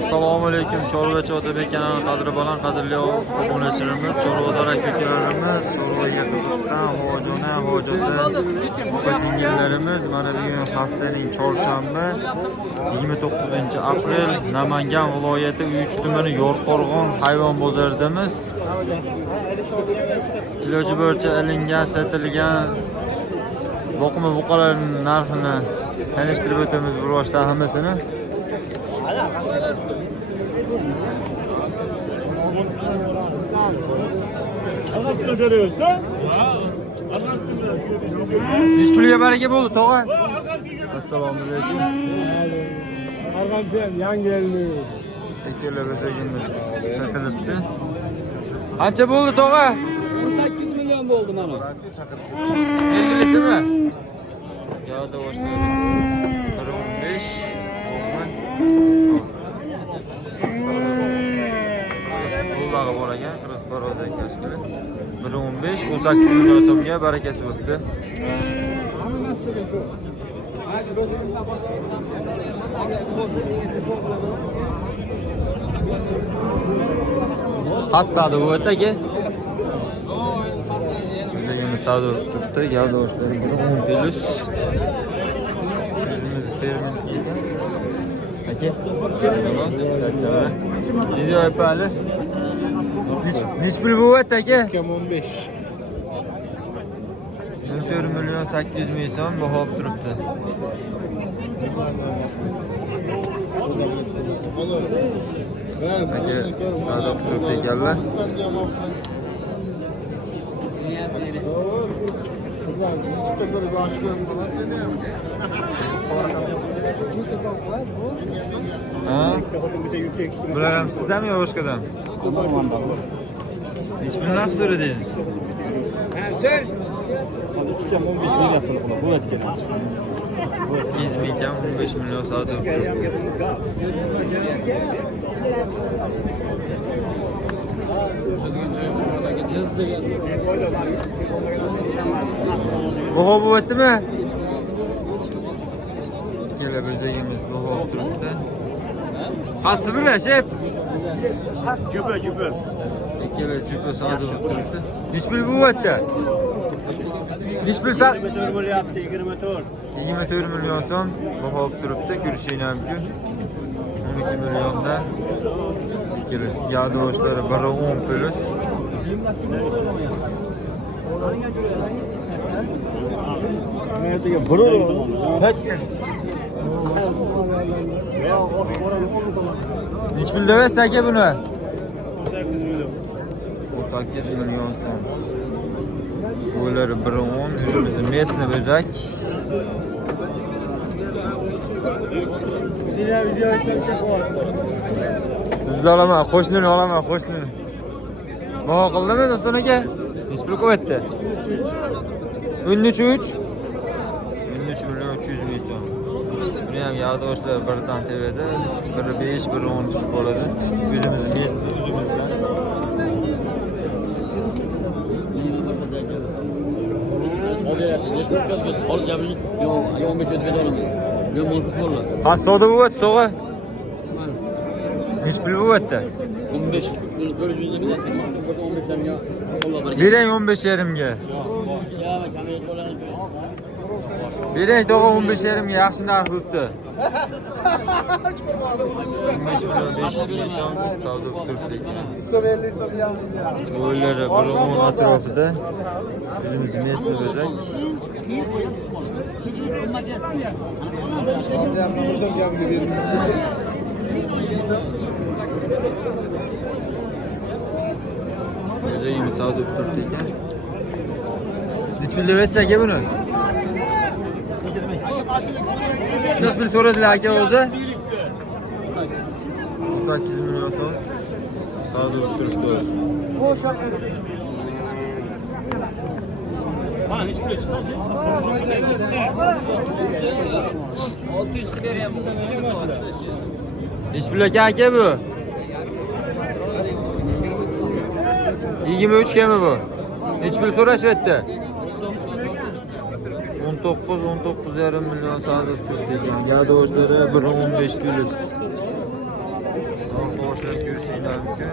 Assalomu alaykum. Chorvachi Otabek kanali qadri qadrli obunachilarimiz, chorvador aka-ukalarimiz, chorvaga qiziqqan hojat, opa-singillarimiz, mana bugun haftaning chorshanba 29-aprel Namangan viloyati Uyich tumani Yorqo'rg'on hayvon bozoridamiz. Iloji boricha ilingan, sotilgan boqma buqalarning narxini tanishtirib o'tamiz bu boshda hammasini. Displeyga baraka bo'ldi, tog'a. Assalomu alaykum. Arg'amchilar yangi elmi? Ikkala bezagimiz sotilibdi. Qancha bo'ldi, tog'a? 18 milyon bo'ldi mana. Belgilisimi? Yo'da boshlaydi. 15 Qo'llag'i bor ekan, Qirg'iz baroda tashkili. 1.15 18 million so'mga barakasi bo'ldi. Qassadi bu aka. Bugun savdo turibdi, gavda oshlari 10 plus. O'zimiz ferment yeydi. Aka, salom. Video yapali. Neç pul bu aka? 15. 4 milyon 800 ming so'm baho turibdi. Aka, savdo turibdi ekanlar. Bular ham sizdanmi yo boshqadan? Neç pul narx so'radingiz? Sen 15 milyon yaptım bu etken. 200 ming kam 15 milyon savdo turibdi. Baho bo'lyaptimi? Ikkala bezagimiz baho turibdi. Qaysi biri, shep? Cübe. Ikkala jupa savdo turibdi. Neç pul bo'lyapti? Neç pul sa? 24 milyon so'm baho turibdi. Ko'rishingiz mumkin. 12 millionda. Ikkalasi gavdoshlari 1.10 plus. Neç pul dövesiz aka buni? 18 milyon so'm. Bular 1.10, o'zimiz mesni bo'zak. Seni video çekmek var. Sizni olaman, qo'shnini olaman, qo'shnini. Baho qildimi do'stlar aka? Neç pul qo'yapti? 13 milyon 300 ming so'm. Buni ham yog'doshlar birdan TVda, biri 5, biri 10 chiqib qoladi. O'zimiz mesni o'zimizdan. Qassoda bo'lyapti, so'g'a. Neç pul bo'lyapti? 15 Berang 15,5 ga. Berang tog'a 15,5 ga yaxshi narx bo'libdi. 15 milyon 500 ming so'm savdo turibdi. Bo'ylari 1.10 atrofida. O'zimiz mesni bo'zak. Bezagimiz savdo turibdi ekan. Neç pul dövesiz aka buni? Neç pul so'radilar aka o'zi? 18 milyon so'm savdo turibdi o'zi. Neç pul aka bu? 23 kemi bu? Neç pul so'rashyapti? 19,5 milyon savdo turibdi ekan. Gavdoshlari 1.15 plus. Arkadaşlar görüşeyler mümkün.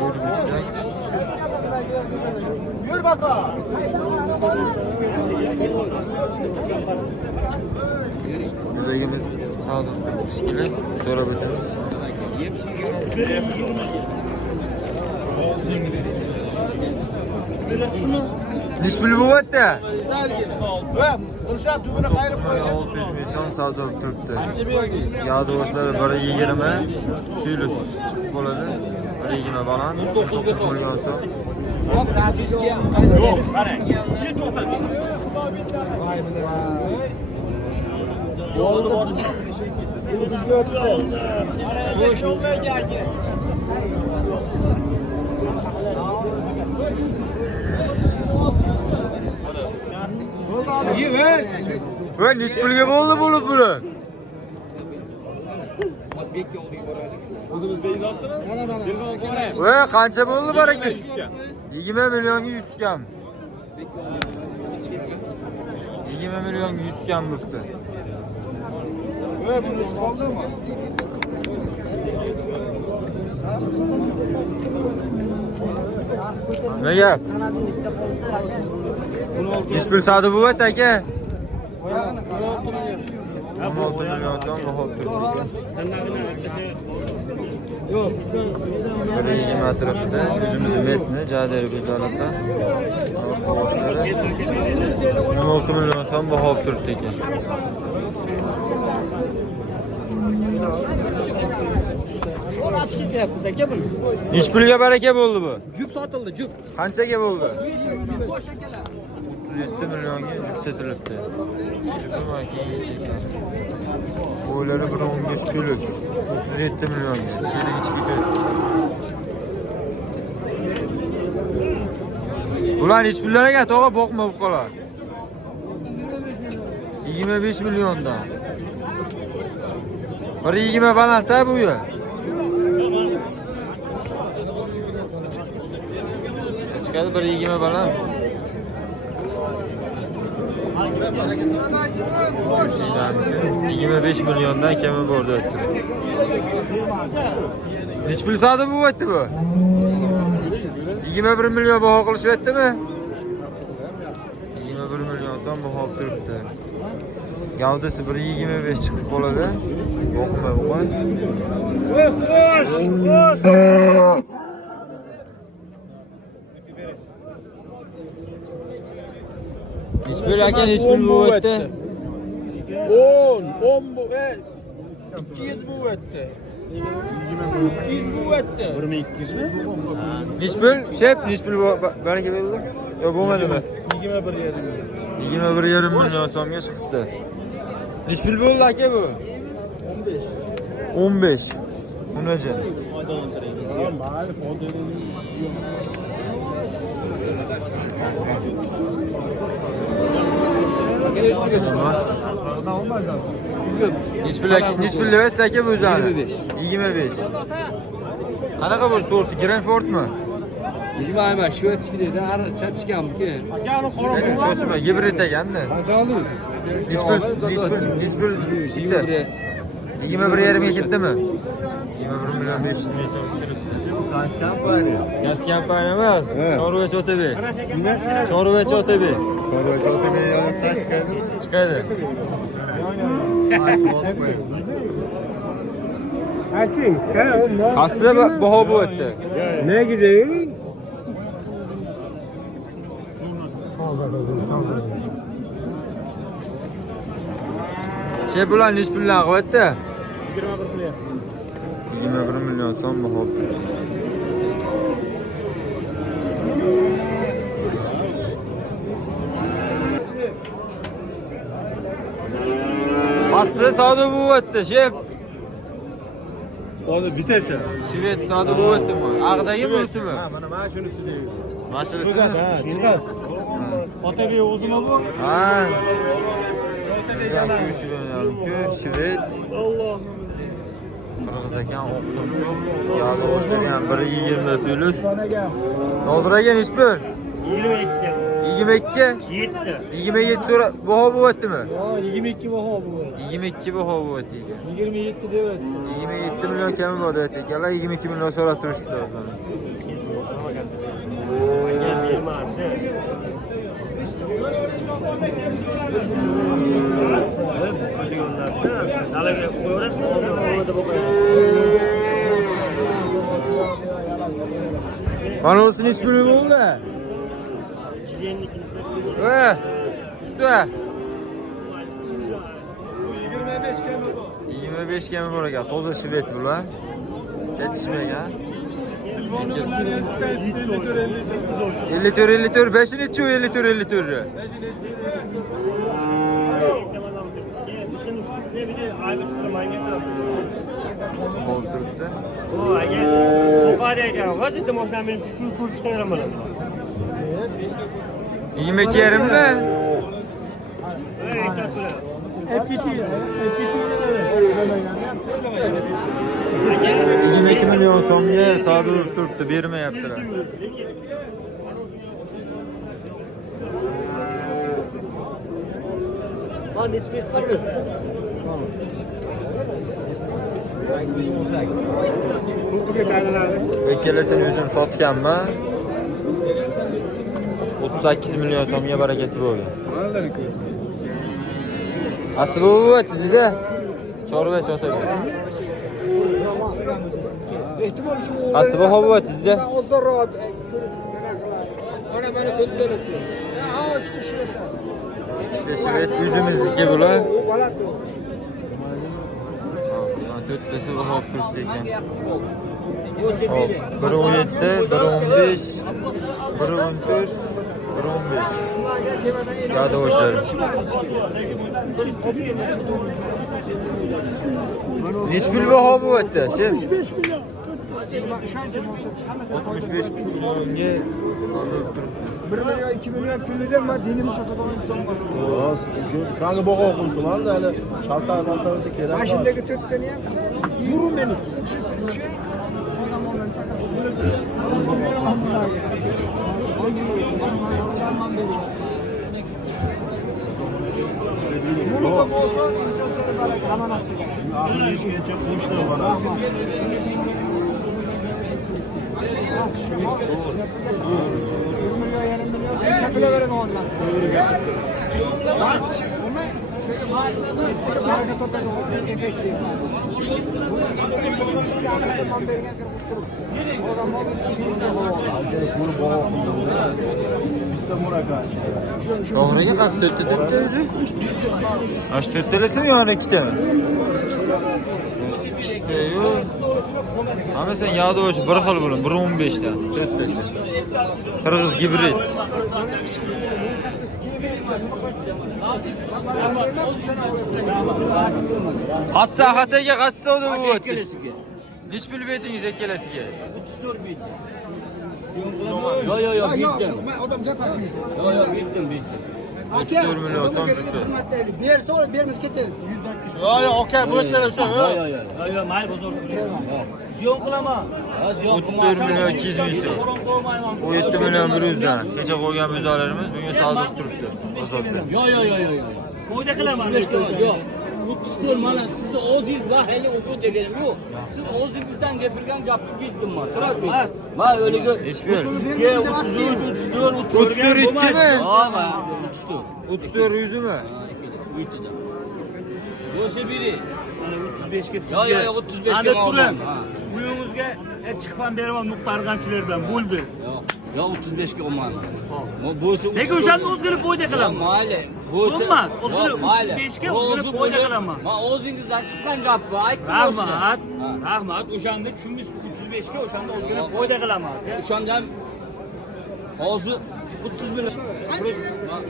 Görgütecek. Yürü bakalım. Yüzeyimiz sağdan bir işkili. Sonra ötürüz. Nispil bu vatta? Kılşat düğünü kayırıp koy. 600 milyon savdo turibdi. Yadroshlar 1.20 suyulus chiqib qoladi. 1.20 baland 9 million so'm. Yo'q, qarang. Va nech pulga bo'ldi bo'lib buni? Va qancha bo'ldi baraka? 20 millionga 100 kam. 20 millionga 100 kam bo'libdi. Bunisi qoldimi? Nega? Nispil savdo bo'lyapti aka. 16 million so'm baho turibdi. 1.20 atrofida o'zimizni mesni jadari bezalatdan qog'ozlari 16 million so'm baho turibdi ekan. Olib ketyapmiz aka buni. Nech pulga baraka bo'ldi bu? Jup sotildi, jup. Qanchaga bo'ldi? 37 millionga jup sotilibdi. Jupi keyin bo'ylari 1.15 plus 37 millionga. Sherik ichki ko'p. Ular hech pullariga to'g'ri boqma bo'lib qolar. 25 milliondan. 1.20 balandda bu yer. Chiqadi 1.20 baland. Şeyler 25 milyondan kemi bordi o'tdi. Nech pul savdo bo'lyapti bu? 21 million baho qilishyaptimi? 21 million so'm baho turibdi. Gavdasi 1.25 chiqib qoladi. O'qima o'qon. Nech pul aka, nech pul bo'lyapti? 10 bu 200 bu etti. 200 bu etti. 2200 mi? Nech pul? Shep, nech pul baraka bo'ldi? Yo'q, bo'lmadimi? 21,5 million so'mga chiqibdi. Nech pul bo'ldi aka bu? 15. Unacha. Nech pul deyapsiz aka bu o'zani? 25. Qanaqa bu sorti? Grenfordmi? 20 emas, shu yetishkida ariq chatishganmi-ki? Cho'chma, gibrid ekanda. Qanchalik? Nech pul? 21,5 ga ketdimi? 21 million 500 ming so'm turibdi. Gaz kompaniya. Gaz kompaniya emas, Chorvachi Otabek. Chorvachi Otabek. Chorvachi Otabek yozsa chiqadimi? Chiqadi. Qassi baho bo'lyapti. Ne gidiyor? Şey bular nech puldan qilyapti? 21 million so'm baho. Qassi savdo bo'lyapti, shep. Onu vitesi. Shvet savdo bo'lyaptimi? Ag'dagi bo'lsimi? Ha, mana shunisi deydi. Mashinasi. Ha, chiqas. Otabek o'zimi bu? Ha. Otabek Güzel yana. kuşlarınki Şvet. Qirg'iz ekan, o'qituvchi. Ya'ni o'shlarga ham 1.20 plus. Sonaga Nodir aka nech pul? 22. 22. 7. 27 so'ra baho bo'lyaptimi? Ha, 22 baho bu. 22 baho bo'lyapti ekan. 27 deyapti. 27 million kami bor deyapti ekanlar. 22 million so'rab turishdi o'zini. Mana o'sini ish puli bo'ldi. Usta. 25 kami bor ekan. Toza shvet bular. Ketishmagan. 54 5 nechi 54. Olib turibdi. O, agar o'qadi ekan, hozirda mashinani men ko'rib chiqaram bo'laman. 22 yarimmi? FPT. 22 million so'mga savdo urib turibdi, bermayaptilar. Ha, nispes qilamiz. Qizga tayinlanadi. Ikkalasini o'zim sotganman. 38 million so'mga barakasi bo'lgan. Asli bo'lyapti-da. Chorva chotadi. Ehtimol shu Asli baho bo'lyapti-da. ozorroq mana mana to'ltalasi. Ha, ikkita shvet. İşte shvet o'zimizniki bular. U bo'ladi. Ha, to'rttasi baho turibdi ekan. Hop, 1.17, 1.15, 1.14, 1.15. Gado boshlar. Neç pul baho bo'lyapti? 35 million. 65 millionga olib turibdi. 1 million 2 million pulida men dinimni sotadigan insonmasman. Shanga baho qildim-da, hali shalta-shalta kerak. Mashindagi 4 tani ham zuru meniki. Shu Bunaqa bo'lsa, inson seni balaki hamma narsaga. Ahligacha qo'shdi bana. 1 million, yarim million kapila beradigan olmasi. Baraka topadigan effekti. Buni ichidagi boshqa man bergan qirg'iz turib. Odamlar Pul baho qildim. Bitta muraka. To'g'riga qancha to'rtta debdi o'zi? 4 talasimi yo 2 ta? İşte yo'q. Ama sen yağda boş bir xil bo'lin, 1.15 ta, 4 tasi. Qirg'iz gibrid. Qassa xataga qassa o'da bo'lyapti. Nech pul berdingiz ikkalasiga? 34 Yo, bitdim. Odam gapirdi. Yo, bitdim. 34 million so'm chiqdi. Bersa olib bermiz ketamiz. Yo, aka, bo'lsa o'sha. Yo, may bozor. Ziyon qilaman. 34 million 200 ming so'm. 17 million 100 dan. Kecha qo'ygan buzarlarimiz bugun savdo turibdi bozorda. Yo. Qo'yda qilaman. Yo'q. 34 mana sizni o'zingizga hali o'qib deganim yo'q. Siz o'zingizdan gapirgan gapni ketdim men. Men o'liga Hech bir. 34 ikki mi? Ha, 34. 34 100mi? Yo'sha biri. Mana 35 ga sizga. Yo, 35 ga Ana oldim. turing. Uyingizga hep chiqib beraman muhtarganchilar bilan bo'ldi. Yo, 35 ga olmadim. Bo'lsa Lekin o'shani o'zgilib qo'yda qilaman. Mayli. Bo'lsa Bo'lmas, o'zgilib 35 ga o'zgilib qo'yda qilaman. Men o'zingizdan chiqqan gapni aytdim. Rahmat. O'shanda tushungiz 35 ga o'shanda o'zgilib qo'yda qilaman. O'shandan hozir 30 million.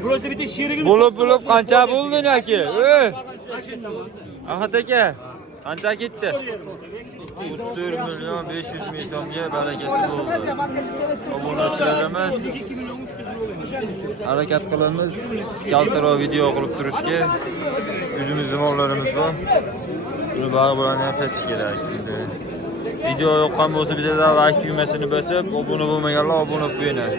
Burası bitta sherigini Bo'lib qancha bo'ldi aka? Ahad aka, qancha ketdi? 34 million 500 ming so'mga barakasi bo'ldi. Obunachilarimiz harakat qilamiz, kaltaroq video qilib turishga. O'zimizning mollarimiz bor. Buni bari bilan ham setish kerak. Video yoqqan bo'lsa, bitta like tugmasini bosib, obuna bo'lmaganlar obuna qo'yinglar.